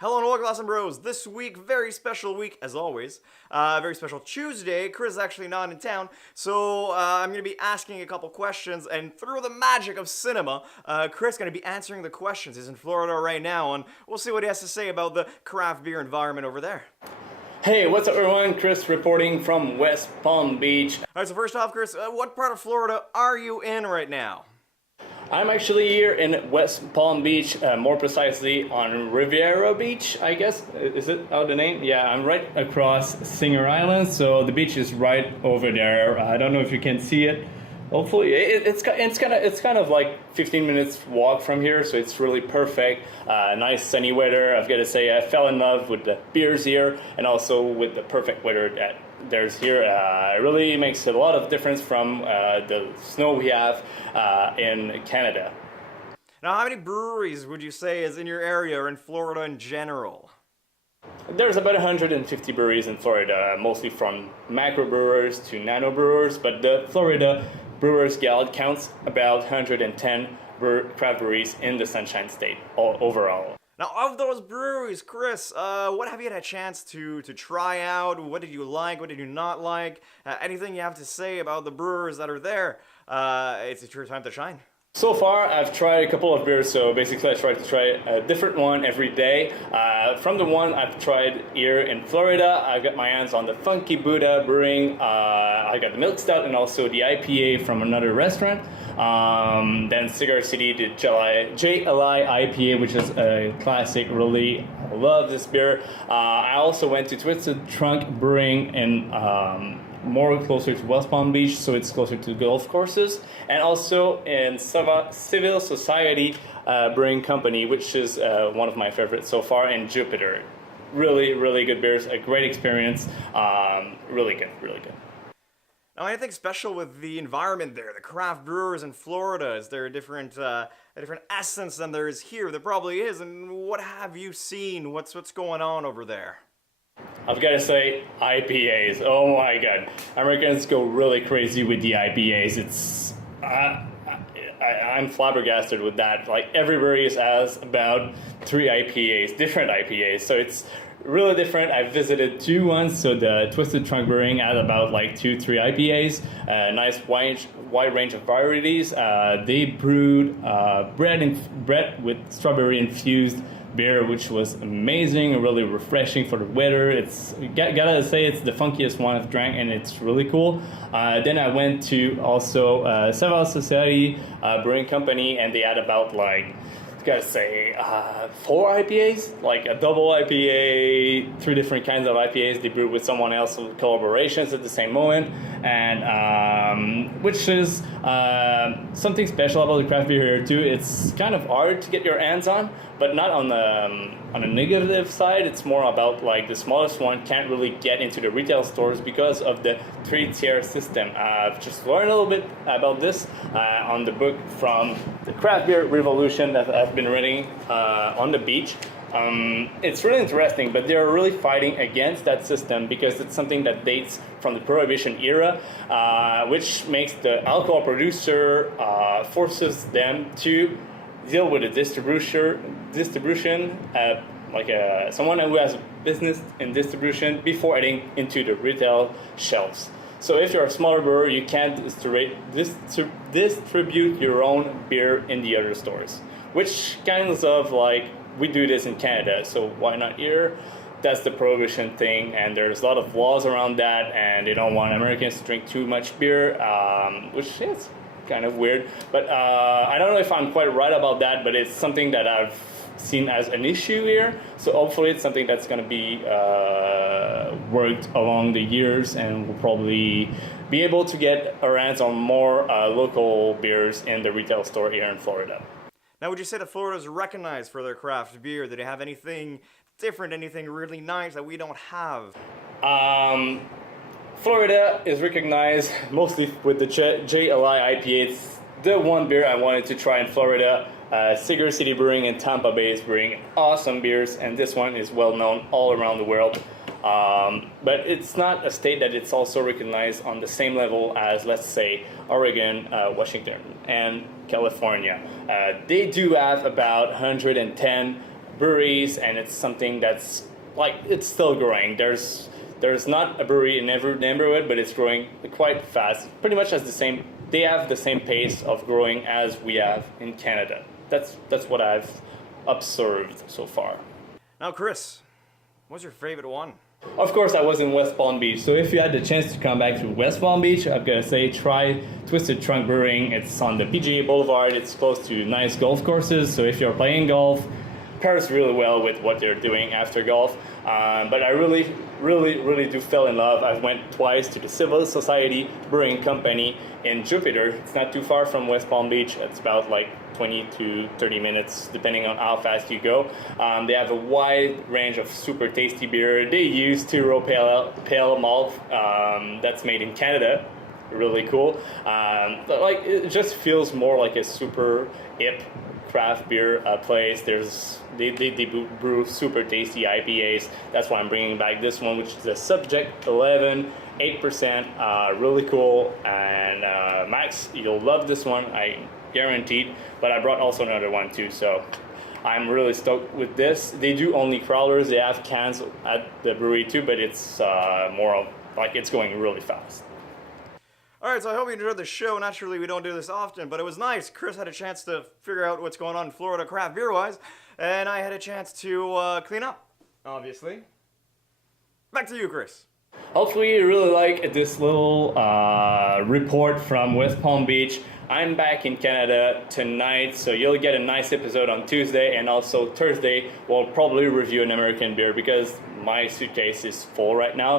Hello and welcome, awesome bros. This week, very special week as always. Very special Tuesday. Chris is actually not in town, so I'm gonna be asking a couple questions, and through the magic of cinema, Chris is gonna be answering the questions. He's in Florida right now, and we'll see what he has to say about the craft beer environment over there. Hey, what's up everyone? Chris reporting from West Palm Beach. All right, so first off, Chris, what part of Florida are you in right now? I'm actually here in West Palm Beach, more precisely on Riviera Beach, I guess. Is it out the name? Yeah, I'm right across Singer Island, so the beach is right over there. I don't know if you can see it. Hopefully, it's kind of like 15 minutes walk from here, so it's really perfect. Nice sunny weather. I've got to say, I fell in love with the beers here, and also with the perfect weather that there's here. It really makes a lot of difference from the snow we have in Canada. Now, how many breweries would you say is in your area or in Florida in general? There's about 150 breweries in Florida, mostly from macro brewers to nano brewers, but the Florida Brewers Guild counts about 110 craft breweries in the Sunshine State overall. Now, of those breweries, Chris, what have you had a chance to try out? What did you like? What did you not like? Anything you have to say about the brewers that are there? It's your time to shine. So far, I've tried a couple of beers, so basically I try to try a different one every day. From the one I've tried here in Florida, I've got my hands on the Funky Buddha Brewing. I got the Milk Stout and also the IPA from another restaurant. Then Cigar City, the JLI IPA, which is a classic, really. I love this beer. I also went to Twisted Trunk Brewing in more closer to West Palm Beach, so it's closer to golf courses, and also in Civil Society Brewing Company, which is one of my favorites so far, in Jupiter. Really, really good beers, a great experience, really good, really good. Now, anything special with the environment there, the craft brewers in Florida? Is there a different essence than there is here? There probably is, and what have you seen? What's going on over there? I've got to say, IPAs. Oh my god, Americans go really crazy with the IPAs. I'm flabbergasted with that. Like, every brewery has about 3 IPAs, different IPAs. So it's really different. I visited 2 once. So the Twisted Trunk Brewing had about like 2-3 IPAs. Nice wide range of varieties. They brewed bread with strawberry infused beer, which was amazing and really refreshing for the weather. It's gotta say, it's the funkiest one I've drank, and it's really cool. Then I went to also Civil Society Brewing Company, and they had about like, gotta say, 4 IPAs, like a double IPA, 3 different kinds of IPAs. They brewed with someone else with collaborations at the same moment, and which is something special about the craft beer here too. It's kind of hard to get your hands on, but not on a negative side. It's more about like the smallest one can't really get into the retail stores because of the 3-tier system. I've just learned a little bit about this on the book from the Craft Beer Revolution that I've been reading on the beach. It's really interesting, but they're really fighting against that system because it's something that dates from the Prohibition era, which makes the alcohol producer forces them to deal with the distribution, like someone who has a business in distribution before heading into the retail shelves. So if you're a smaller brewer, you can't distribute your own beer in the other stores, which kinds of like, we do this in Canada, so why not here? That's the prohibition thing, and there's a lot of laws around that, and they don't want Americans to drink too much beer, which is kind of weird. But I don't know if I'm quite right about that, but it's something that I've seen as an issue here. So hopefully it's something that's going to be worked along the years, and we'll probably be able to get our hands on more local beers in the retail store here in Florida. Now, would you say that Florida is recognized for their craft beer? Do they have anything different, anything really nice that we don't have? Florida is recognized mostly with the JLI IPA. It's the one beer I wanted to try in Florida. Cigar City Brewing and Tampa Bay is brewing awesome beers, and this one is well known all around the world. But it's not a state that it's also recognized on the same level as, let's say, Oregon, Washington, and California. They do have about 110 breweries, and it's something that's like it's still growing. There's not a brewery in every neighborhood, but it's growing quite fast. Pretty much as the same. They have the same pace of growing as we have in Canada. That's what I've observed so far. Now, Chris, what's your favorite one? Of course, I was in West Palm Beach, so if you had the chance to come back to West Palm Beach, I've got to say, try Twisted Trunk Brewing. It's on the PGA Boulevard. It's close to nice golf courses, so if you're playing golf, pairs really well with what they're doing after golf. But I really do fell in love. I went twice to the Civil Society Brewing Company in Jupiter. It's not too far from West Palm Beach. It's about like 20 to 30 minutes, depending on how fast you go. They have a wide range of super tasty beer. They use Tiro Pale Malt that's made in Canada. Really cool. But like it just feels more like a super hip craft beer place. They brew super tasty IPAs. That's why I'm bringing back this one, which is a Subject 11, 8%. Really cool. And Max, you'll love this one. I guaranteed. But I brought also another one too, so I'm really stoked with this. They do only crawlers. They have cans at the brewery too, but it's more of like it's going really fast. All right, so I hope you enjoyed the show. Naturally, we don't do this often, but it was nice. Chris had a chance to figure out what's going on in Florida craft beer-wise, and I had a chance to clean up, obviously. Back to you, Chris. Hopefully you really like this little report from West Palm Beach. I'm back in Canada tonight, so you'll get a nice episode on Tuesday, and also Thursday we'll probably review an American beer because my suitcase is full right now.